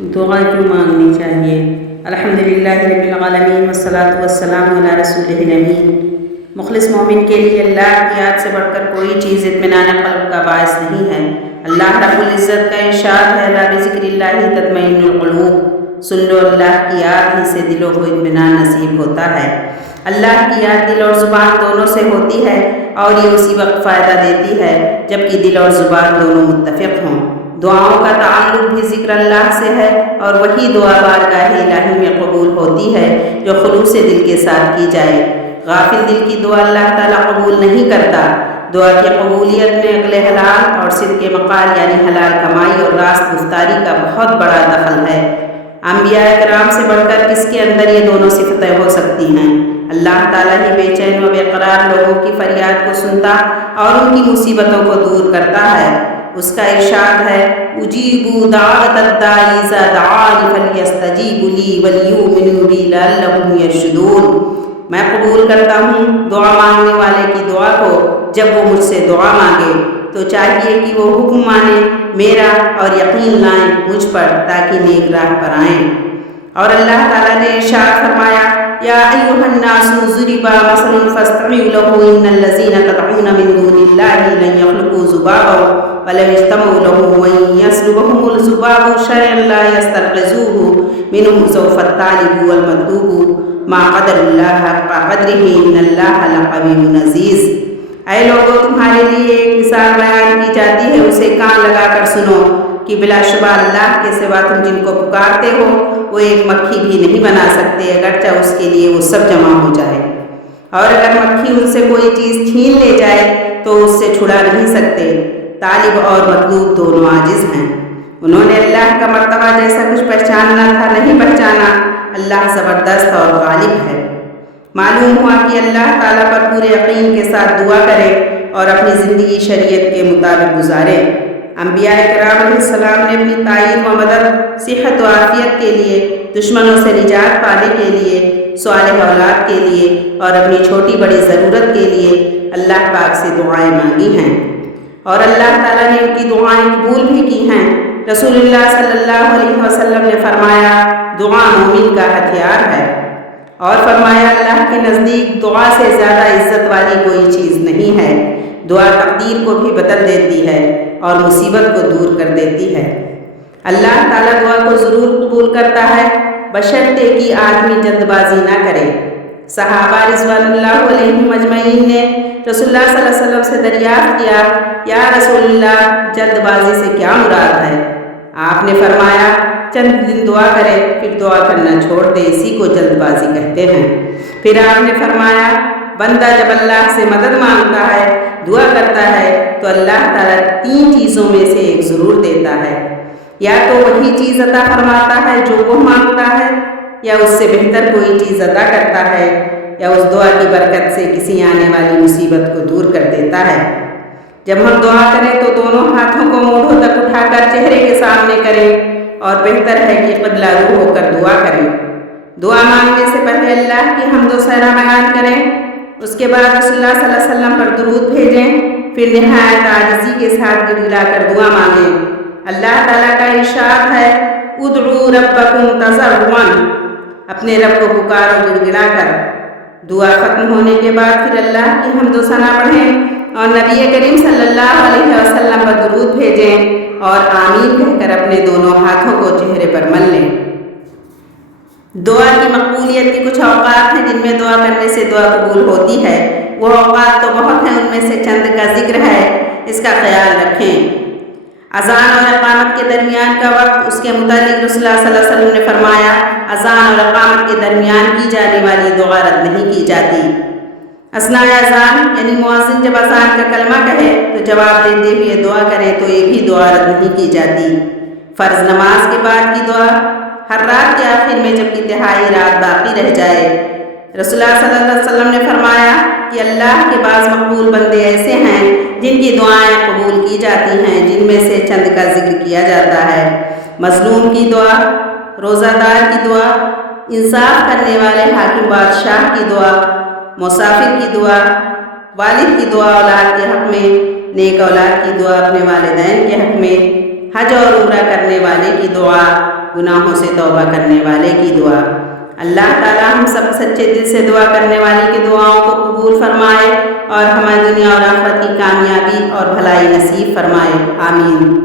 دعا کیوں مانگنی چاہیے؟ الحمدللہ رب العالمین والصلاۃ والسلام علی رسولہ الامین۔ مخلص مومن کے لیے اللہ کی یاد سے بڑھ کر کوئی چیز اطمینان قلب کا باعث نہیں ہے۔ اللہ رب العزت کا ارشاد ہے، الا بذکر اللہ تطمئن القلوب، سن لو اللہ کی یاد ہی سے دلوں کو اطمینان نصیب ہوتا ہے۔ اللہ کی یاد دل اور زبان دونوں سے ہوتی ہے اور یہ اسی وقت فائدہ دیتی ہے جبکہ دل اور زبان دونوں متفق ہوں۔ دعاؤں کا تعلق بھی ذکر اللہ سے ہے اور وہی دعا بارگاہ الہی میں قبول ہوتی ہے جو خلوص دل کے ساتھ کی جائے۔ غافل دل کی دعا اللہ تعالیٰ قبول نہیں کرتا۔ دعا کی قبولیت میں عقل حلال اور صدق مقال یعنی حلال کمائی اور راست گفتاری کا بہت بڑا دخل ہے۔ انبیاء کرام سے بڑھ کر کس کے اندر یہ دونوں صفتیں ہو سکتی ہیں؟ اللہ تعالیٰ ہی بے چین و بے قرار لوگوں کی فریاد کو سنتا اور ان کی مصیبتوں کو دور کرتا ہے۔ اس کا ارشاد ہے، اجیبوا دعوۃ الداعی اذا دعان فلیستجیبوا لی ولیؤمنوا بی لعلہم یرشدون۔ میں قبول کرتا ہوں دعا مانگنے والے کی دعا کو جب وہ مجھ سے دعا مانگے تو چاہیے کہ وہ حکم مانے میرا اور یقین لائیں مجھ پر تاکہ نیک راہ پر آئیں۔ اور اللہ تعالیٰ نے ارشاد فرمایا، یا ایھا الناس ضرب مثل فاستمعوا له ان الذین تدعون من دون اللہ لن یخلقوا ذبابا ولو اجتمعوا له وان یسلبهم الذباب شیئا لا یستنقذوه منه ضعف الطالب والمطلوب ما قدر اللہ حق قدرہ ان اللہ لقوی عزیز۔ اے لوگوں، تمہارے لیے ایک مثال بیان کی جاتی ہے، اسے کان لگا کر سنو کہ بلا شبہ اللہ کے سوا تم جن کو پکارتے ہو وہ ایک مکھی بھی نہیں بنا سکتے اگرچہ اس کے لیے وہ سب جمع ہو جائے، اور اگر مکھی ان سے کوئی چیز چھین لے جائے تو اس سے چھڑا نہیں سکتے۔ طالب اور مطلوب دونوں عاجز ہیں۔ انہوں نے اللہ کا مرتبہ جیسا کچھ پہچاننا تھا نہیں پہچانا۔ اللہ زبردست اور غالب ہے۔ معلوم ہوا کہ اللہ تعالیٰ پر پورے یقین کے ساتھ دعا کرے اور اپنی زندگی شریعت کے مطابق گزارے۔ انبیاء کرام علیہ السلام نے اپنی تعین و مدد، صحت و عافیت کے لیے، دشمنوں سے نجات پانے کے لیے، صالح اولاد کے لیے اور اپنی چھوٹی بڑی ضرورت کے لیے اللہ پاک سے دعائیں مانگی ہیں، اور اللہ تعالیٰ نے ان کی دعائیں قبول بھی کی ہیں۔ رسول اللہ صلی اللہ علیہ وسلم نے فرمایا، دعا مومن کا ہتھیار ہے، اور فرمایا اللہ کے نزدیک دعا سے زیادہ عزت والی کوئی چیز نہیں ہے۔ دعا تقدیر کو بھی بدل دیتی ہے اور مصیبت کو دور کر دیتی ہے۔ اللہ تعالیٰ دعا کو ضرور قبول کرتا ہے بشرطے کہ آدمی جلد بازی نہ کرے۔ صحابہ رضوان اللہ علیہم اجمعین نے رسول اللہ صلی اللہ علیہ وسلم سے دریافت کیا، یا رسول اللہ جلد بازی سے کیا مراد ہے؟ آپ نے فرمایا، چند دن دعا کرے پھر دعا کرنا چھوڑ دے، اسی کو جلد بازی کہتے ہیں۔ پھر آپ نے فرمایا، بندہ جب اللہ سے مدد مانگتا ہے، دعا کرتا ہے تو اللہ تعالیٰ 3 چیزوں میں سے ایک ضرور دیتا ہے، یا تو وہی چیز عطا فرماتا ہے جو وہ مانگتا ہے، یا اس سے بہتر کوئی چیز عطا کرتا ہے، یا اس دعا کی برکت سے کسی آنے والی مصیبت کو دور کر دیتا ہے۔ جب ہم دعا کریں تو دونوں ہاتھوں کو مونڈھوں تک اٹھا کر چہرے کے سامنے کریں، اور بہتر ہے کہ قبلہ رو ہو کر دعا کریں۔ دعا مانگنے سے پہلے اللہ کی حمد و ثنا بیان کریں، اس کے بعد رسول اللہ صلی اللہ علیہ وسلم پر درود بھیجیں، پھر نہایت عاجزی کے ساتھ گڑگڑا کر دعا مانگیں۔ اللہ تعالیٰ کا ارشاد ہے، ادعوا ربکم تضرعا، اپنے رب کو پکارو گڑگڑا کر۔ دعا ختم ہونے کے بعد پھر اللہ کی حمد و ثنا پڑھیں اور نبی کریم صلی اللہ علیہ وسلم پر درود بھیجیں اور آمین کہہ کر اپنے دونوں ہاتھوں کو چہرے پر مل لیں۔ دعا کی مقبولیت کے کچھ اوقات ہیں جن میں دعا کرنے سے دعا قبول ہوتی ہے۔ وہ اوقات تو بہت ہیں، ان میں سے چند کا ذکر ہے، اس کا خیال رکھیں۔ اذان اور اقامت کے درمیان کا وقت، اس کے متعلق رسول اللہ صلی اللہ علیہ وسلم نے فرمایا، اذان اور اقامت کے درمیان کی جانے والی دعا رد نہیں کی جاتی۔ اثناء اذان یعنی مؤذن جب اذان کا کلمہ کہے تو جواب دیتے ہوئے دعا کرے تو یہ بھی دعا رد نہیں کی جاتی۔ فرض نماز کے بعد کی دعا، ہر رات کے آخر میں جب کہ تہائی رات باقی رہ جائے، رسول اللہ صلی اللہ علیہ وسلم نے فرمایا کہ اللہ کے بعض مقبول بندے ایسے ہیں جن کی دعائیں قبول کی جاتی ہیں، جن میں سے چند کا ذکر کیا جاتا ہے۔ مظلوم کی دعا، روزہ دار کی دعا، انصاف کرنے والے حاکم بادشاہ کی دعا، مسافر کی دعا، والد کی دعا اولاد کے حق میں، نیک اولاد کی دعا اپنے والدین کے حق میں، حج اور عمرہ کرنے والے کی دعا، گناہوں سے توبہ کرنے والے کی دعا۔ اللہ تعالیٰ ہم سب سچے دل سے دعا کرنے والے کی دعاؤں کو قبول فرمائے اور ہماری دنیا اور آخرت کی کامیابی اور بھلائی نصیب فرمائے، آمین۔